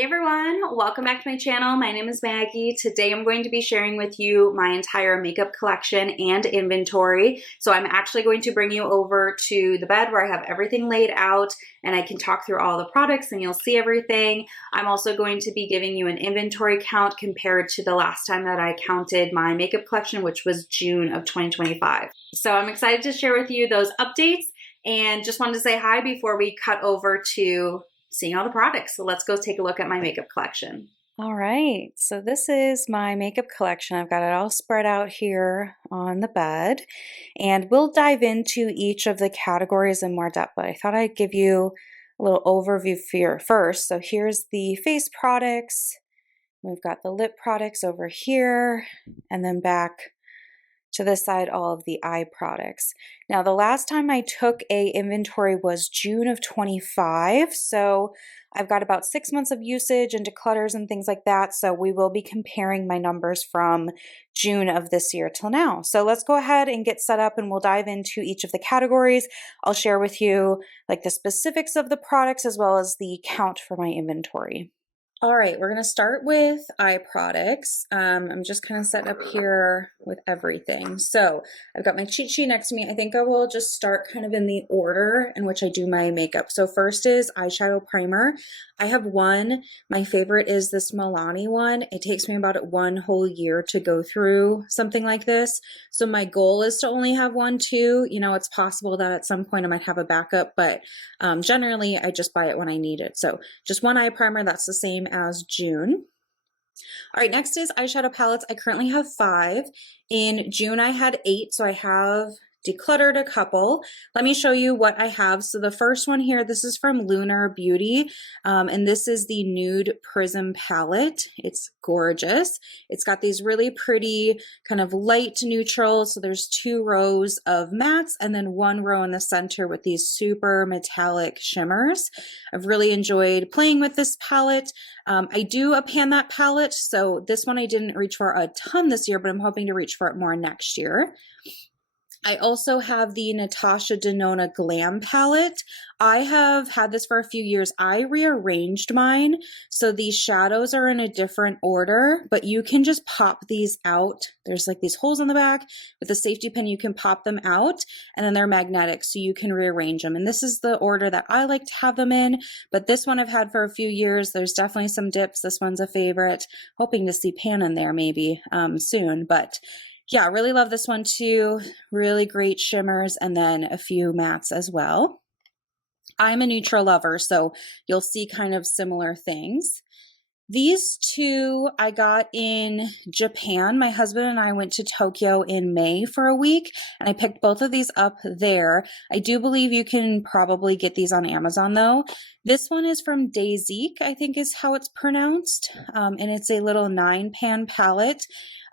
Hey everyone, welcome back to my channel. My name is Maggie. Today I'm going to be sharing with you my entire makeup collection and inventory. So I'm actually going to bring you over to the bed where I have everything laid out and I can talk through all the products and you'll see everything. I'm also going to be giving you an inventory count compared to the last time that I counted my makeup collection, which was June of 2025. So I'm excited to share with you those updates and just wanted to say hi before we cut over to seeing all the products. So let's go take a look at my makeup collection. All right, so this is my makeup collection. I've got it all spread out here on the bed, and we'll dive into each of the categories in more depth, but I thought I'd give you a little overview here first. So here's the face products. We've got the lip products over here, and then back to this side, all of the eye products. Now, the last time I took a inventory was June of 25. So I've got about 6 months of usage and declutters and things like that. So we will be comparing my numbers from June of this year till now. So let's go ahead and get set up and we'll dive into each of the categories. I'll share with you like the specifics of the products as well as the count for my inventory. All right, we're gonna start with eye products. I'm just kind of setting up here with everything. So I've got my cheat sheet next to me. I think I will just start kind of in the order in which I do my makeup. So first is eyeshadow primer. I have one. My favorite is this Milani one. It takes me about 1 whole year to go through something like this. So my goal is to only have one, too. You know, it's possible that at some point I might have a backup, but generally I just buy it when I need it. So just one eye primer, that's the same as June. All right, next is eyeshadow palettes. I currently have 5. In June, I had 8, so I have decluttered a couple. Let me show you what I have. So the first one here, this is from Lunar Beauty, and this is the Nude Prism palette. It's gorgeous. It's got these really pretty kind of light neutrals. So there's 2 rows of mattes and then 1 row in the center with these super metallic shimmers. I've really enjoyed playing with this palette. I do a pan that palette, so this one I didn't reach for a ton this year, but I'm hoping to reach for it more next year. I also have the Natasha Denona Glam palette. I have had this for a few years. I rearranged mine, so these shadows are in a different order, but you can just pop these out. There's like these holes in the back. With a safety pin, you can pop them out, and then they're magnetic, so you can rearrange them. And this is the order that I like to have them in, but this one I've had for a few years. There's definitely some dips. This one's a favorite. Hoping to see pan in there maybe soon, but yeah, really love this one too. Really great shimmers and then a few mattes as well. I'm a neutral lover, so you'll see kind of similar things. These 2 I got in Japan. My husband and I went to Tokyo in May for a week, and I picked both of these up there. I do believe you can probably get these on Amazon though. This one is from Dayzique, I think is how it's pronounced, and it's a little 9-pan palette.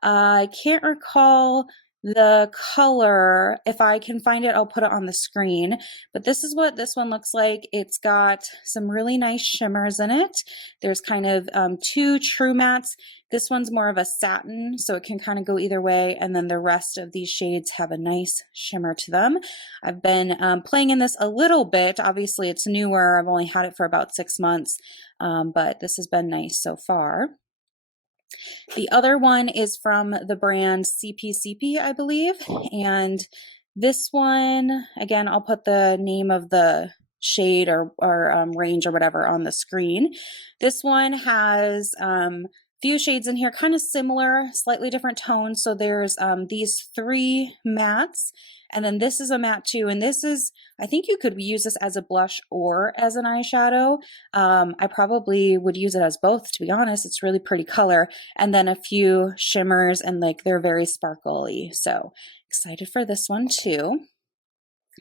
I can't recall the color. If I can find it, I'll put it on the screen. But this is what this one looks like. It's got some really nice shimmers in it. There's kind of 2 true mattes. This one's more of a satin, so it can kind of go either way. And then the rest of these shades have a nice shimmer to them. I've been playing in this a little bit. Obviously, it's newer. I've only had it for about 6 months, but this has been nice so far. The other one is from the brand CPCP, I believe. And this one, again, I'll put the name of the shade or range or whatever on the screen. This one has few shades in here, kind of similar, slightly different tones. So there's these 3 mattes. And then this is a matte too, and this is, I think you could use this as a blush or as an eyeshadow. I probably would use it as both, to be honest. It's really pretty color. And then a few shimmers, and like they're very sparkly. So excited for this one too.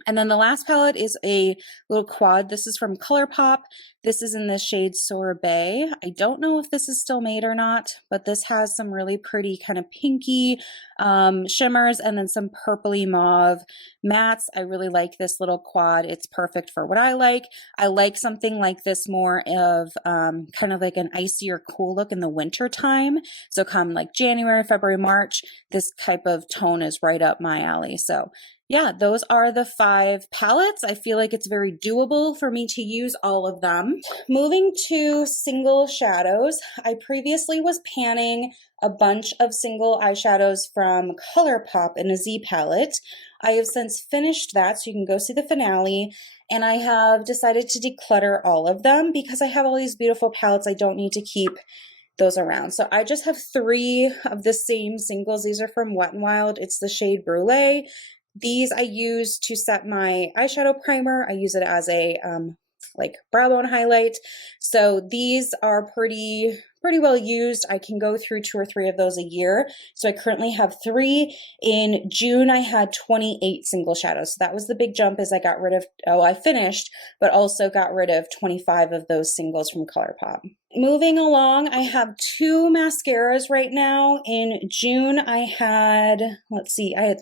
And then the last palette is a little quad. This is from ColourPop. This is in the shade Sorbet. I don't know if this is still made or not, but this has some really pretty kind of pinky shimmers and then some purpley mauve mattes. I really like this little quad. It's perfect for what I like. I like something like this more of kind of like an icy or cool look in the winter time. So come like January, February, March, this type of tone is right up my alley. So yeah, those are the 5 palettes. I feel like it's very doable for me to use all of them. Moving to single shadows, I previously was panning a bunch of single eyeshadows from ColourPop in a Z palette. I have since finished that, so you can go see the finale, and I have decided to declutter all of them because I have all these beautiful palettes. I don't need to keep those around. So I just have 3 of the same singles. These are from Wet n Wild. It's the shade Brulee. These I use to set my eyeshadow primer. I use it as a like brow bone highlight. So these are pretty well used. I can go through 2 or 3 of those a year. So I currently have 3. In June, I had 28 single shadows. So that was the big jump as I got rid of, I finished, but also got rid of 25 of those singles from ColourPop. Moving along, I have 2 mascaras right now. In June, I had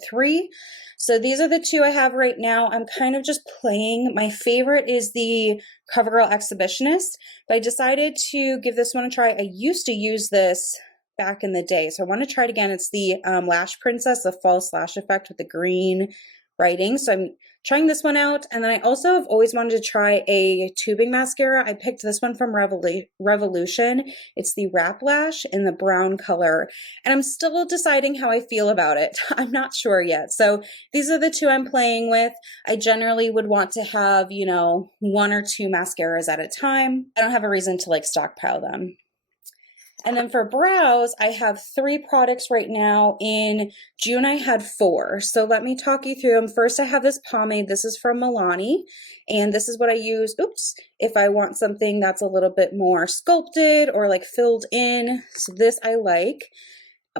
3. So these are the 2 I have right now. I'm kind of just playing. My favorite is the CoverGirl Exhibitionist, but I decided to give this one a try. I used to use this back in the day, so I want to try it again. It's the Lash Princess, the false lash effect with the green writing. So I'm trying this one out, and then I also have always wanted to try a tubing mascara. I picked this one from Revolution. It's the Wrap Lash in the brown color, and I'm still deciding how I feel about it. I'm not sure yet. So these are the 2 I'm playing with. I generally would want to have, 1 or 2 mascaras at a time. I don't have a reason to like stockpile them. And then for brows, I have 3 products right now. In June, I had 4. So let me talk you through them. First, I have this pomade. This is from Milani. And this is what I use, if I want something that's a little bit more sculpted or like filled in. So this I like.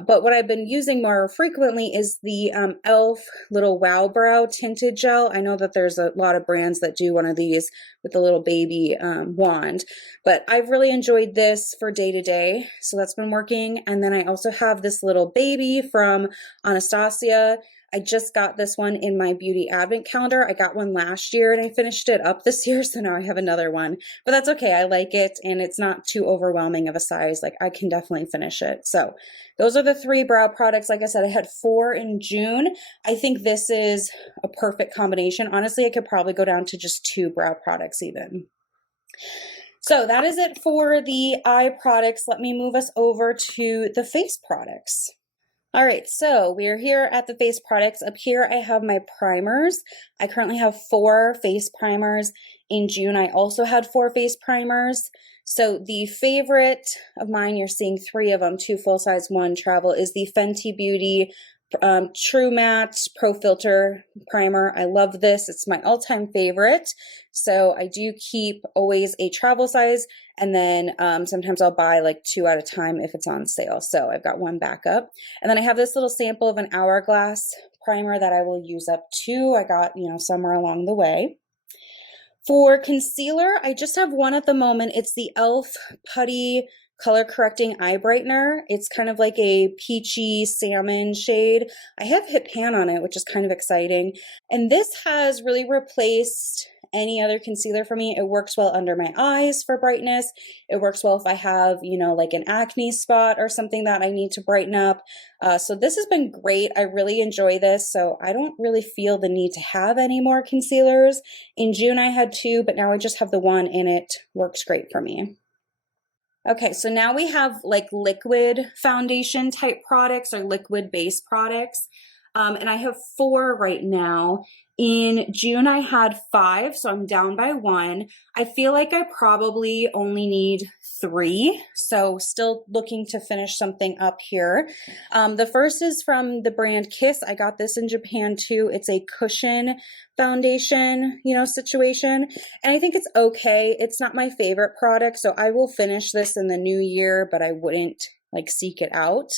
But what I've been using more frequently is the e.l.f. little Wow Brow tinted gel. I know that there's a lot of brands that do one of these with the little baby wand, but I've really enjoyed this for day to day, so that's been working. And then I also have this little baby from Anastasia. I just got this one in my beauty advent calendar. I got one last year and I finished it up this year, so now I have another one. But that's okay, I like it, and it's not too overwhelming of a size. Like, I can definitely finish it. So those are the 3 brow products. Like I said, I had 4 in June. I think this is a perfect combination. Honestly, I could probably go down to just 2 brow products even. So that is it for the eye products. Let me move us over to the face products. All right, so we are here at the face products. Up here, I have my primers. I currently have 4 face primers. In June, I also had 4 face primers. So the favorite of mine, you're seeing 3 of them, 2 full-size, 1 travel, is the Fenty Beauty True Matte Pro Filter Primer. I love this. It's my all-time favorite. So I do keep always a travel size, and then sometimes I'll buy like 2 at a time if it's on sale. So I've got 1 backup. And then I have this little sample of an Hourglass primer that I will use up too. I got, somewhere along the way. For concealer, I just have 1 at the moment. It's the e.l.f. Putty Color Correcting Eye Brightener. It's kind of like a peachy salmon shade. I have hit pan on it, which is kind of exciting. And this has really replaced any other concealer for me. It works well under my eyes for brightness. It works well if I have, like an acne spot or something that I need to brighten up. So this has been great. I really enjoy this. So I don't really feel the need to have any more concealers. In June, I had 2, but now I just have the 1, and it works great for me. Okay, so now we have like liquid foundation type products or liquid base products. And I have 4 right now. In June, I had 5, so I'm down by 1. I feel like I probably only need 3, so still looking to finish something up here. The first is from the brand Kiss. I got this in Japan too. It's a cushion foundation, situation. And I think it's okay. It's not my favorite product, so I will finish this in the new year, but I wouldn't like seek it out.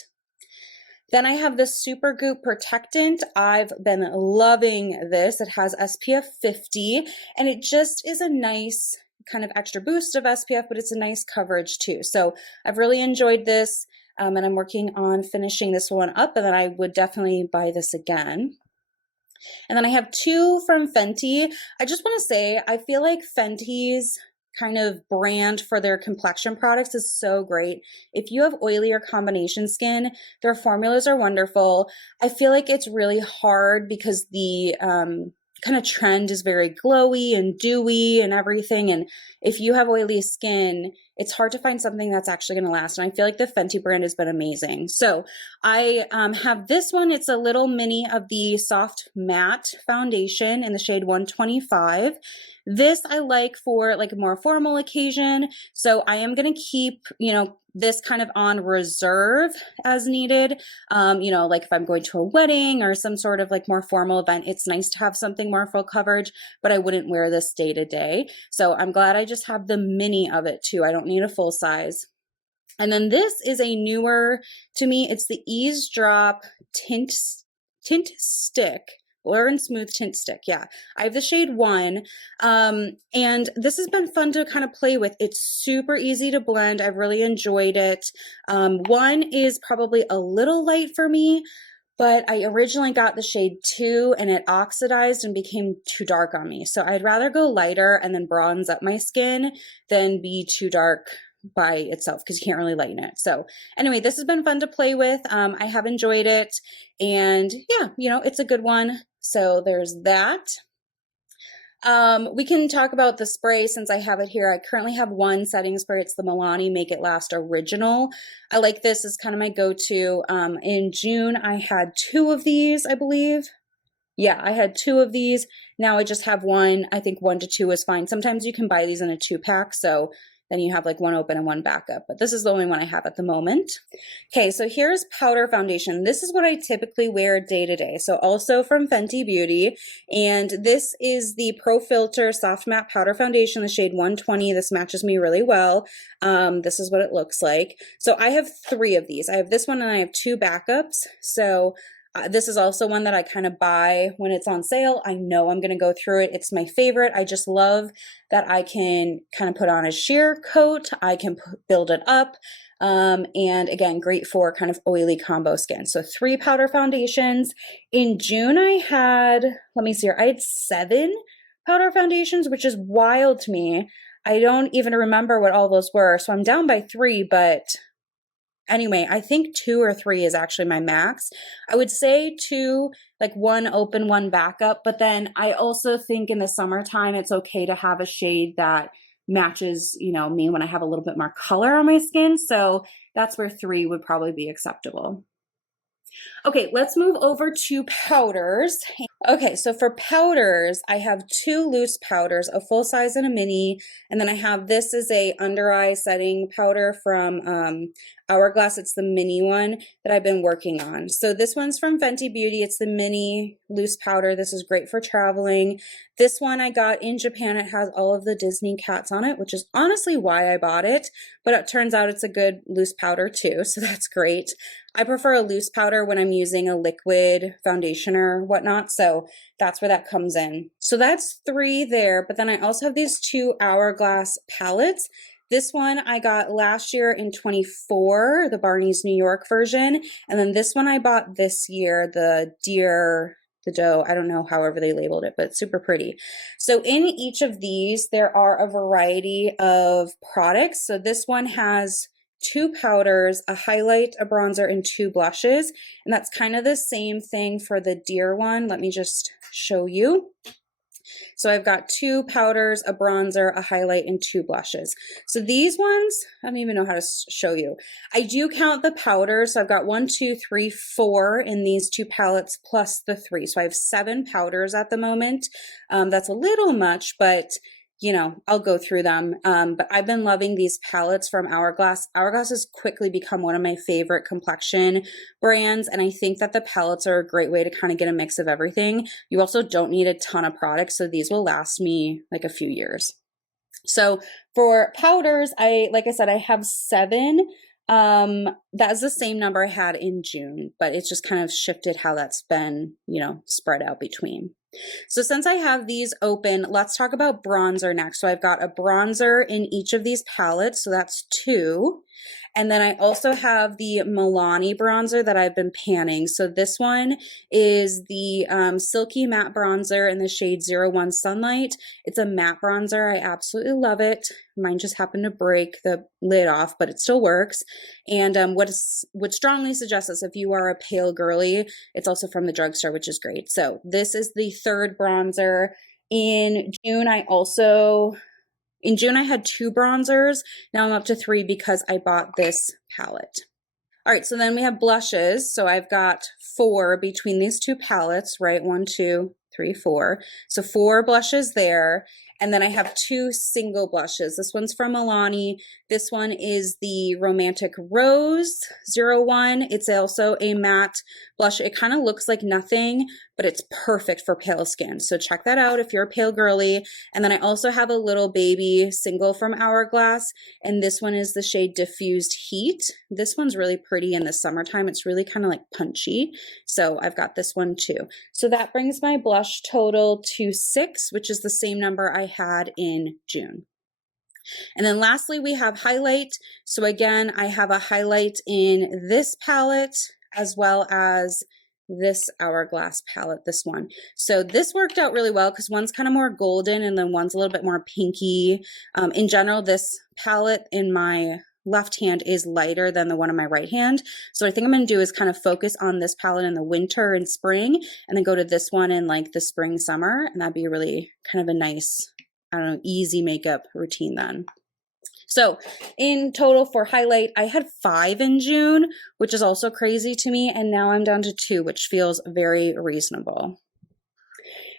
Then I have this Supergoop Protectant. I've been loving this. It has SPF 50, and it just is a nice kind of extra boost of SPF, but it's a nice coverage too. So I've really enjoyed this, and I'm working on finishing this one up, and then I would definitely buy this again. And then I have 2 from Fenty. I just want to say, I feel like Fenty's kind of brand for their complexion products is so great. If you have oily or combination skin, their formulas are wonderful. I feel like it's really hard because the kind of trend is very glowy and dewy and everything. And if you have oily skin, it's hard to find something that's actually going to last. And I feel like the Fenty brand has been amazing. So I have this one. It's a little mini of the Soft Matte Foundation in the shade 125. This I like for like a more formal occasion. So I am going to keep, you know, this kind of on reserve as needed. You know, like if I'm going to a wedding or some sort of like more formal event, it's nice to have something more full coverage, but I wouldn't wear this day to day. So I'm glad I just have the mini of it too. I don't need a full size. And then this is a newer to me. It's the Eavesdrop Tint Stick. Blur and Smooth Tint Stick. Yeah, I have the shade 1. And this has been fun to kind of play with. It's super easy to blend. I've really enjoyed it. 1 is probably a little light for me, but I originally got the shade 2 and it oxidized and became too dark on me. So I'd rather go lighter and then bronze up my skin than be too dark by itself because you can't really lighten it. So anyway, this has been fun to play with. I have enjoyed it, and yeah, you know, it's a good one. So there's that. We can talk about the spray since I have it here. I currently have one setting spray. It's the Milani Make It Last Original. I like this as kind of my go-to. In June, I had 2 of these, I believe. Yeah, I had 2 of these. Now I just have 1. I think 1 to 2 is fine. Sometimes you can buy these in a 2-pack, so then you have like 1 open and 1 backup, but this is the only one I have at the moment. Okay, so here's powder foundation. This is what I typically wear day to day. So also from Fenty Beauty, and this is the Pro Filter Soft Matte Powder Foundation, the shade 120. This matches me really well. This is what it looks like. So I have 3 of these. I have this one and I have 2 backups. So this is also one that I kind of buy when it's on sale. I know I'm going to go through it. It's my favorite. I just love that I can kind of put on a sheer coat. I can build it up. And again, great for kind of oily combo skin. So 3 powder foundations. In June, I had, let me see here, I had 7 powder foundations, which is wild to me. I don't even remember what all those were. So I'm down by 3, but anyway, I think 2 or 3 is actually my max. I would say 2, like 1 open, 1 backup. But then I also think in the summertime, it's okay to have a shade that matches, you know, me when I have a little bit more color on my skin. So that's where 3 would probably be acceptable. Okay, let's move over to powders. Okay, so for powders, I have 2 loose powders, a full size and a mini, and then I have this is a under eye setting powder from Hourglass. It's the mini one that I've been working on. So this one's from Fenty Beauty. It's the mini loose powder. This is great for traveling. This one I got in Japan. It has all of the Disney cats on it, which is honestly why I bought it, but it turns out it's a good loose powder too, so that's great. I prefer a loose powder when I'm using a liquid foundation or whatnot, so that's where that comes in. So that's 3 there, but then I also have these 2 Hourglass palettes. This one I got last year in 24, the Barney's New York version, and then this one I bought this year, the dough, I don't know however they labeled it, but it's super pretty. So in each of these, there are a variety of products. So this one has 2 powders, a highlight, a bronzer, and 2 blushes. And that's kind of the same thing for the Deer one. Let me just show you. So I've got 2 powders, a bronzer, a highlight, and 2 blushes. So these ones, I don't even know how to show you. I do count the powders. So I've got 1, 2, 3, 4 in these 2 palettes plus the 3. So I have 7 powders at the moment. That's a little much, but you know, I'll go through them. But I've been loving these palettes from Hourglass. Hourglass has quickly become one of my favorite complexion brands. And I think that the palettes are a great way to kind of get a mix of everything. You also don't need a ton of products. So these will last me like a few years. So for powders, like I said, I have 7. That's the same number I had in June, but it's just kind of shifted how that's been, you know, spread out between. So since I have these open, let's talk about bronzer next. So I've got a bronzer in each of these palettes. So that's 2. And then I also have the Milani bronzer that I've been panning. So this one is the Silky Matte Bronzer in the shade 01 Sunlight. It's a matte bronzer. I absolutely love it. Mine just happened to break the lid off, but it still works. And would strongly suggest this if you are a pale girly. It's also from the drugstore, which is great. So this is the third bronzer. In June, I had 2 bronzers. Now I'm up to 3 because I bought this palette. All right, so then we have blushes. So I've got 4 between these 2 palettes, right? 1, 2, 3, 4. So 4 blushes there. And then I have 2 single blushes. This one's from Milani. This one is the Romantic Rose 01. It's also a matte blush. It kind of looks like nothing, but it's perfect for pale skin. So check that out if you're a pale girly. And then I also have a little baby single from Hourglass. And this one is the shade Diffused Heat. This one's really pretty in the summertime. It's really kind of like punchy. So I've got this one too. So that brings my blush total to 6, which is the same number I had in June. And then lastly, we have highlight. So again, I have a highlight in this palette as well as this Hourglass palette, this one. So this worked out really well because one's kind of more golden and then one's a little bit more pinky. In general, this palette in my left hand is lighter than the one in my right hand. So what I think I'm going to do is kind of focus on this palette in the winter and spring and then go to this one in like the spring, summer. And that'd be really kind of a nice, I don't know, easy makeup routine then. So in total for highlight, I had 5 in June, which is also crazy to me. And now I'm down to 2, which feels very reasonable.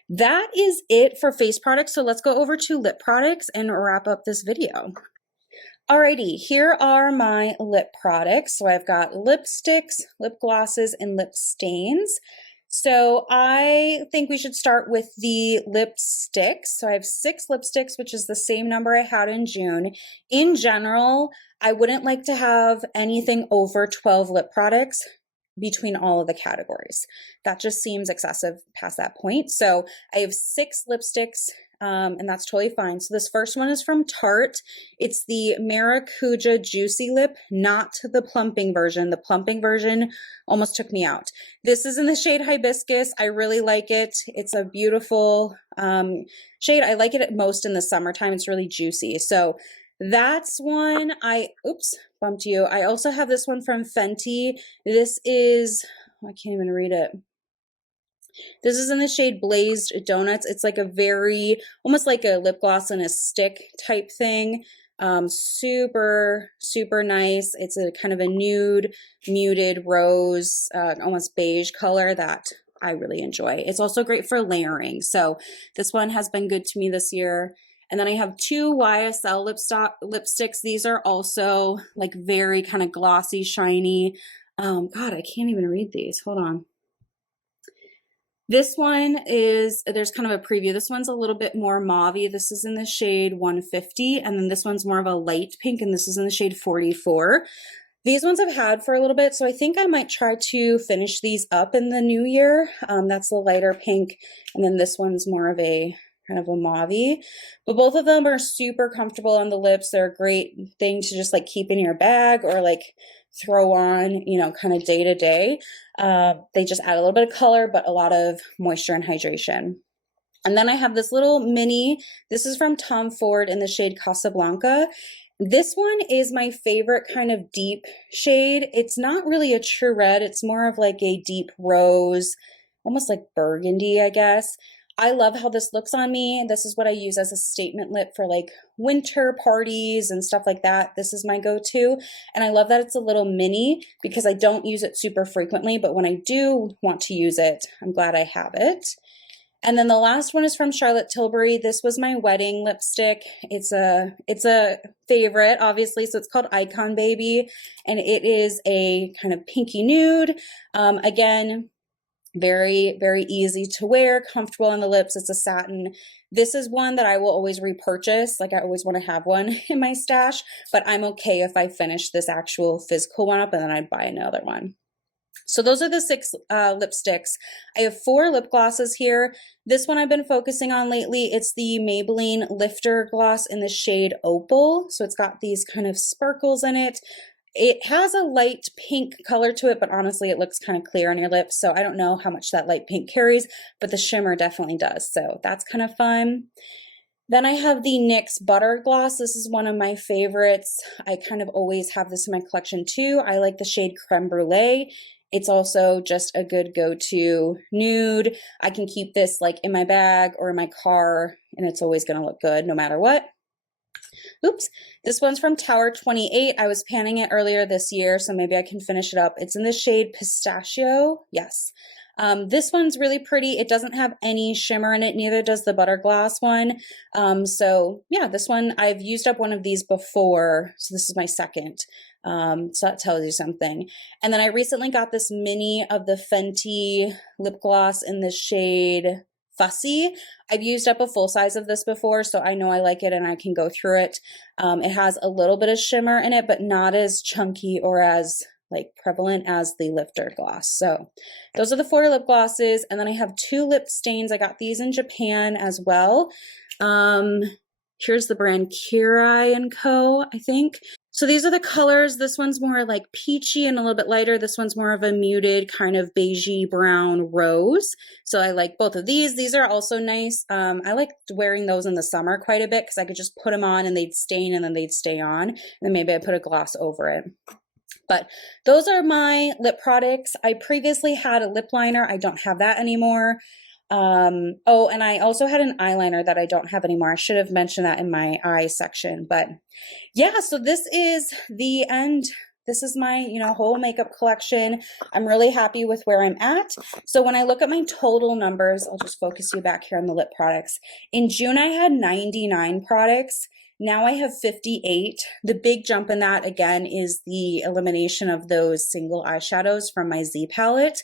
That is it for face products. So let's go over to lip products and wrap up this video. Alrighty, here are my lip products. So I've got lipsticks, lip glosses, and lip stains. So I think we should start with the lipsticks. So I have 6 lipsticks, which is the same number I had in June. In general, I wouldn't like to have anything over 12 lip products between all of the categories. That just seems excessive past that point. So I have 6 lipsticks. And that's totally fine. So this first one is from Tarte. It's the Maracuja Juicy Lip, not the plumping version. The plumping version almost took me out. This is in the shade Hibiscus. I really like it. It's a beautiful shade. I like it most in the summertime. It's really juicy. So that's one. Oops, bumped you. I also have this one from Fenty. This is, I can't even read it. This is in the shade Blazed Donuts. It's like a very, almost like a lip gloss in a stick type thing. Super, super nice. It's a kind of a nude, muted rose, almost beige color that I really enjoy. It's also great for layering. So this one has been good to me this year. And then I have 2 YSL lipsticks. These are also like very kind of glossy, shiny. God, I can't even read these. Hold on. This one is, there's kind of a preview. This one's a little bit more mauve-y. This is in the shade 150. And then this one's more of a light pink, and this is in the shade 44. These ones I've had for a little bit, so I think I might try to finish these up in the new year. That's the lighter pink. And then this one's more of a kind of a mauve-y. But both of them are super comfortable on the lips. They're a great thing to just like keep in your bag or like throw on, you know, kind of day to day. They just add a little bit of color, but a lot of moisture and hydration. And then I have this little mini, this is from Tom Ford in the shade Casablanca. This one is my favorite kind of deep shade. It's not really a true red. It's more of like a deep rose, almost like burgundy, I guess. I love how this looks on me. This is what I use as a statement lip for like winter parties and stuff like that. This is my go-to. And I love that it's a little mini because I don't use it super frequently, but when I do want to use it, I'm glad I have it. And then the last one is from Charlotte Tilbury. This was my wedding lipstick. It's a favorite, obviously. So it's called Icon Baby, and it is a kind of pinky nude. Again, very, very easy to wear, comfortable on the lips. It's a satin. This is one that I will always repurchase. Like I always want to have one in my stash, but I'm okay if I finish this actual physical one up and then I'd buy another one. So those are the 6 lipsticks. I have 4 lip glosses here. This one I've been focusing on lately. It's the Maybelline Lifter Gloss in the shade Opal. So it's got these kind of sparkles in it. It has a light pink color to it, but honestly, it looks kind of clear on your lips. So I don't know how much that light pink carries, but the shimmer definitely does. So that's kind of fun. Then I have the NYX Butter Gloss. This is one of my favorites. I kind of always have this in my collection too. I like the shade Creme Brulee. It's also just a good go-to nude. I can keep this like in my bag or in my car, and it's always gonna look good no matter what. Oops, this one's from Tower 28. I was panning it earlier this year, so maybe I can finish it up. It's in the shade Pistachio. Yes. This one's really pretty. It doesn't have any shimmer in it, neither does the Butter Gloss one. So yeah, this one, I've used up one of these before, so this is my second. So that tells you something. And then I recently got this mini of the Fenty lip gloss in the shade Fussy. I've used up a full size of this before, so I know I like it and I can go through it. It has a little bit of shimmer in it, but not as chunky or as like prevalent as the Lifter gloss. So those are the 4 lip glosses. And then I have 2 lip stains. I got these in Japan as well. Here's the brand Kirai & Co., I think. So these are the colors. This one's more like peachy and a little bit lighter. This one's more of a muted kind of beigey brown rose. So I like both of these. These are also nice. I like wearing those in the summer quite a bit because I could just put them on and they'd stain and then they'd stay on. And then maybe I put a gloss over it. But those are my lip products. I previously had a lip liner. I don't have that anymore. Oh, and I also had an eyeliner that I don't have anymore. I should have mentioned that in my eye section. But yeah, so this is the end. This is my, whole makeup collection. I'm really happy with where I'm at. So when I look at my total numbers, I'll just focus you back here on the lip products. In June, I had 99 products. Now I have 58. The big jump in that, again, is the elimination of those single eyeshadows from my Z palette.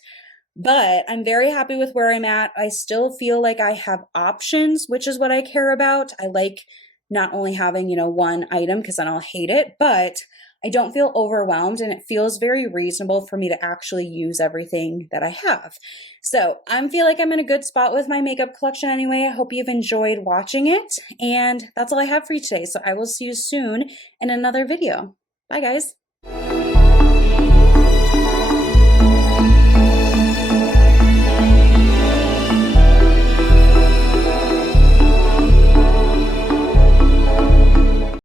But I'm very happy with where I'm at. I still feel like I have options, which is what I care about. I like not only having, one item because then I'll hate it, but I don't feel overwhelmed and it feels very reasonable for me to actually use everything that I have. So I feel like I'm in a good spot with my makeup collection anyway. I hope you've enjoyed watching it, and that's all I have for you today. So I will see you soon in another video. Bye guys.